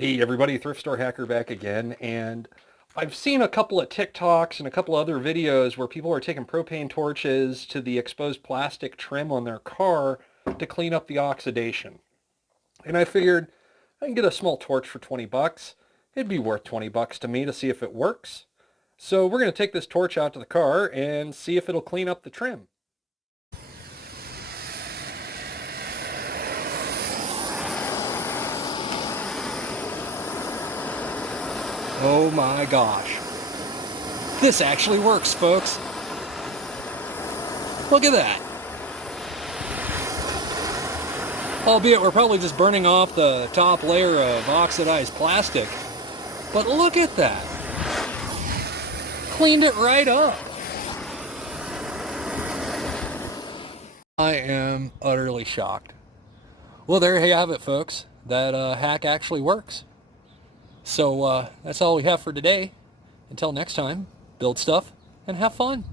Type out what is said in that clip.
Hey everybody, Thrift Store Hacker back again, and I've seen a couple of TikToks and a couple other videos where people are taking propane torches to the exposed plastic trim on their car to clean up the oxidation. And I figured I can get a small torch for 20 bucks. It'd be worth 20 bucks to me to see if it works. So we're going to take this torch out to the car and see if it'll clean up the trim. Oh my gosh. This actually works, folks. Look at that. Albeit we're probably just burning off the top layer of oxidized plastic. But look at that. Cleaned it right up. I am utterly shocked. Well, there you have it, folks. That hack actually works. So that's all we have for today. Until next time, build stuff and have fun.